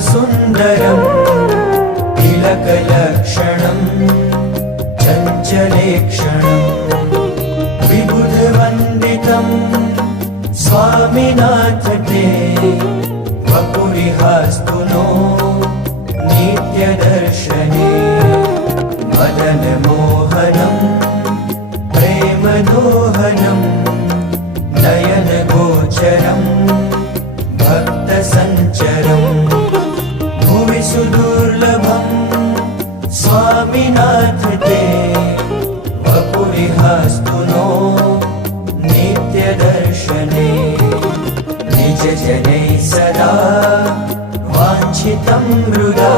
सुन्दरं तिलकलक्षणं चञ्चलेक्षणं विबुधवन्दितं स्वामिनाथ ते वपुरिहास्तु नो नित्यदर्शने मदनमोहनं प्रेमदोहनं नयनगोचरं भक्तसञ्चरं भुवि सुदुर्लभं स्वामिनाथ ते वपुरिहास्तु नो नित्यदर्शने निजजनैः सदा वाञ्छितं हृदा